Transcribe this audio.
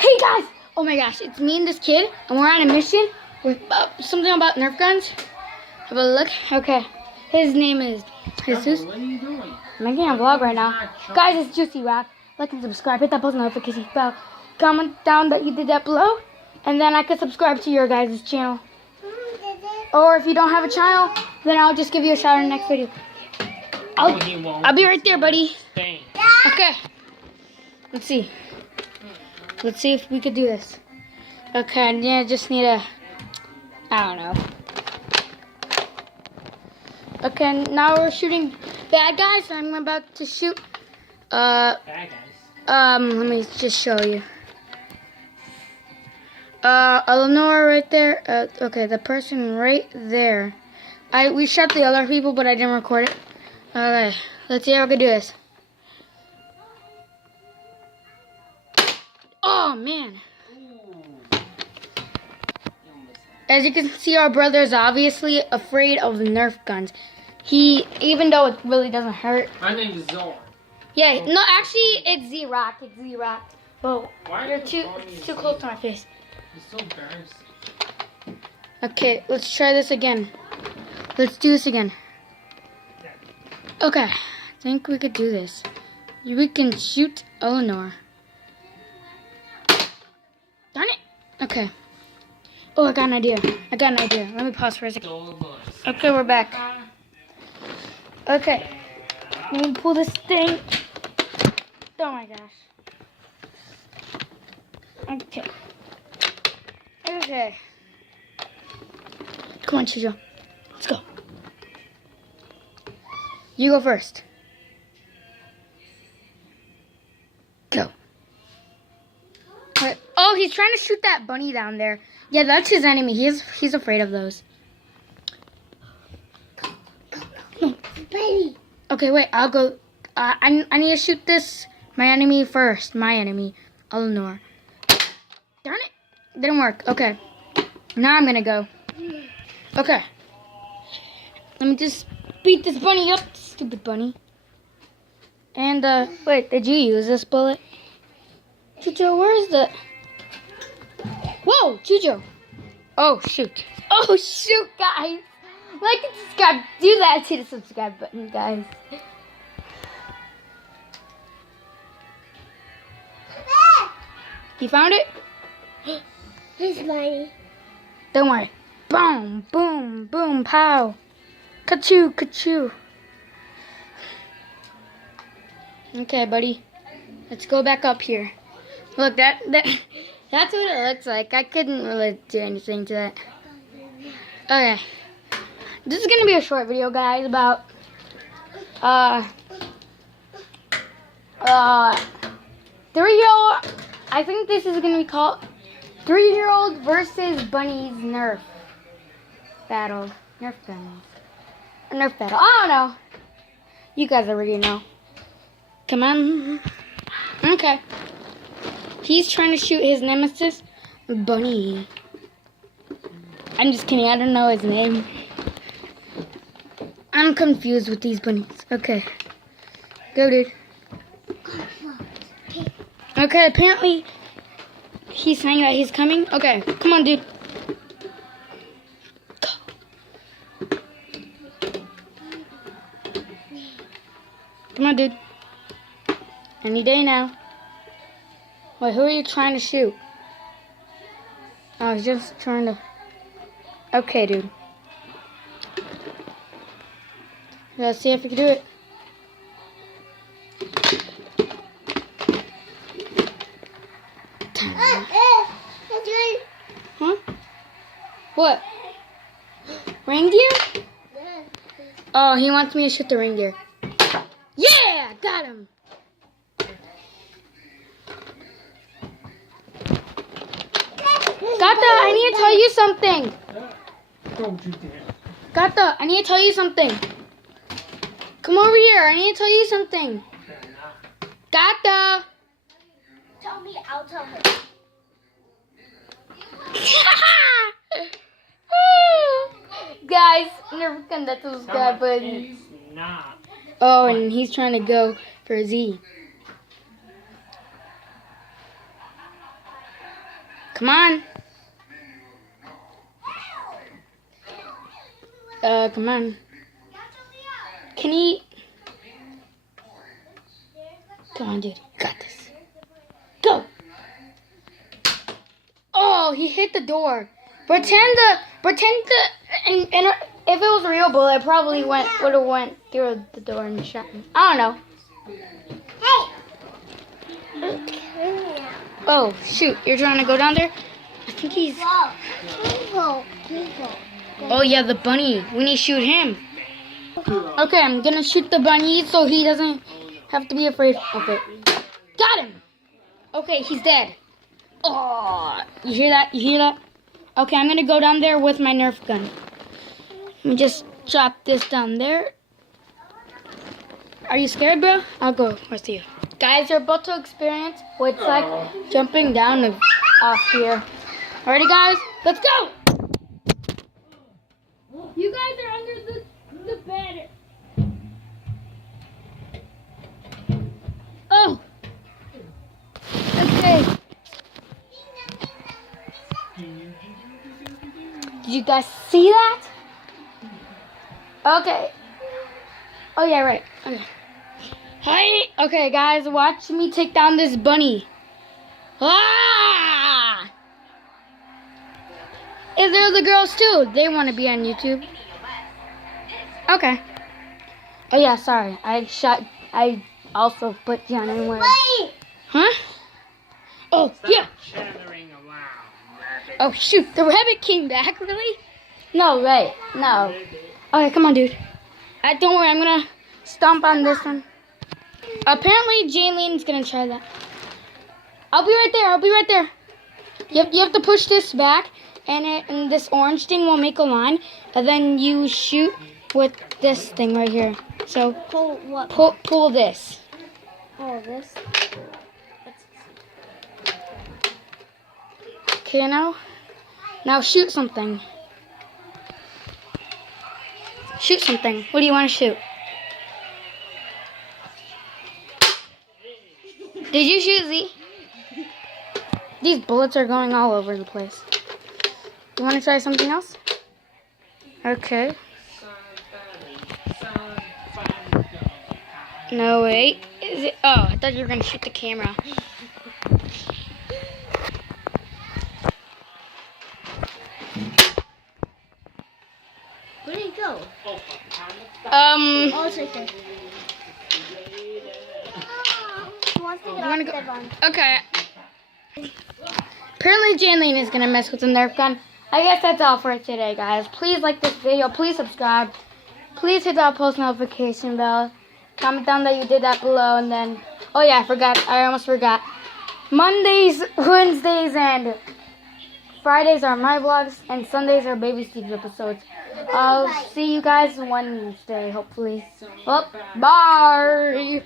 Hey guys! Oh my gosh, it's me and this kid, and we're on a mission with something about Nerf guns. Have a look. Okay. His name is Jesus. What are you doing? I'm making a vlog right now. Guys, it's Juicy Rock. Like and subscribe. Hit that post notification bell. Comment down that you did that below. And then I could subscribe to your guys' channel. Or if you don't have a channel, then I'll just give you a shout out in the next video. I'll be right there, buddy. Okay. Let's see. Let's see if we could do this. Okay, yeah, just need a... I don't know. Okay, now we're shooting bad guys. I'm about to shoot... Bad guys? Let me just show you. Eleanor right there. Okay, the person right there. We shot the other people, but I didn't record it. Okay, let's see how we can do this. Oh, man. As you can see, our brother is obviously afraid of the Nerf guns. Even though it really doesn't hurt. My name is Zorn. Yeah, no, actually, it's Z-Rock. It's Z-Rock. But you're too close to my face. It's so embarrassing. Okay, let's try this again. Let's do this again. Okay, I think we could do this. We can shoot Eleanor. Darn it. Okay. Oh, I got an idea. Let me pause for a second. Okay, we're back. Okay. Let me pull this thing. Oh my gosh. Okay. Okay. Come on, Chijo. Let's go. You go first. Go. Oh, he's trying to shoot that bunny down there. Yeah, that's his enemy. He's afraid of those. No. Okay, wait. I'll go. I need to shoot this. My enemy first. My enemy, Eleanor. Darn it. Didn't work. Okay. Now I'm gonna go. Okay. Let me just beat this bunny up. Stupid bunny. And, wait. Did you use this bullet? Chucho, where is the... Whoa, Chucho. Oh, shoot. Oh, shoot, guys. Like and subscribe. Do that to the subscribe button, guys. You found it? It's mine. Don't worry. Boom, boom, boom, pow. Ka-choo, ka-choo. Okay, buddy. Let's go back up here. Look, that's what it looks like. I couldn't really do anything to that. Okay. This is going to be a short video, guys, about 3-year-old. I think this is going to be called 3-year-old versus bunnies Nerf battle. Nerf guns. Nerf battle. I don't know. You guys already know. Come on. Okay. He's trying to shoot his nemesis, Bunny. I'm just kidding. I don't know his name. I'm confused with these bunnies. Okay. Go, dude. Okay, apparently he's saying that he's coming. Okay, come on, dude. Go. Come on, dude. Any day now. Wait, who are you trying to shoot? I was just trying to... Okay, dude. Let's see if we can do it. Huh? What? Reindeer? Oh, he wants me to shoot the reindeer. Yeah! Got him! Gata, I need to tell you something. Don't you dare. Gata, I need to tell you something. Come over here. I need to tell you something. Gata. Tell me, I'll tell her. Guys, never conduct those guy buttons. Oh, and he's trying to go for Z. Come on. Come on. Can he? Come on, dude. You got this. Go. Oh, he hit the door. Pretend and if it was a real bullet, it probably would have went through the door and shot him. I don't know. Hey. Oh, shoot. You're trying to go down there? I think he's... Whoa. Oh, yeah, the bunny. We need to shoot him. Okay, I'm going to shoot the bunny so he doesn't have to be afraid of it. Got him. Okay, he's dead. Oh, you hear that? You hear that? Okay, I'm going to go down there with my Nerf gun. Let me just drop this down there. Are you scared, bro? I'll go with you. Guys, you're about to experience what it's like jumping down off here. Alrighty, guys, let's go! You guys are under the bed. Oh! Okay. Did you guys see that? Okay. Oh, yeah, right. Okay. Hi. Okay, guys, watch me take down this bunny. Ah! Is there the girls too? They want to be on YouTube. Okay. Oh yeah, sorry. I also put John in where. Wait. Huh? Oh yeah. Chattering around. Oh shoot, the rabbit came back. Really? No, right? No. Okay, come on, dude. Don't worry. I'm gonna stomp on this one. Apparently, Jalen's gonna try that. I'll be right there. You have to push this back, and this orange thing will make a line, and then you shoot with this thing right here. So Pull what? pull this. Oh, this. Okay, now shoot something. Shoot something. What do you want to shoot? Did you shoot Z? These bullets are going all over the place. You want to try something else? Okay. No, wait. Is it? Oh, I thought you were going to shoot the camera. Where did it go? Um. Oh, it's right there. Who wants to get wanna off go- the gun? Okay. Apparently, Janine is going to mess with the Nerf gun. I guess that's all for today, guys. Please like this video. Please subscribe. Please hit that post notification bell. Comment down that you did that below. And then, oh yeah, I almost forgot. Mondays, Wednesdays, and Fridays are my vlogs. And Sundays are Baby Steve's episodes. I'll see you guys Wednesday, hopefully. Well, bye.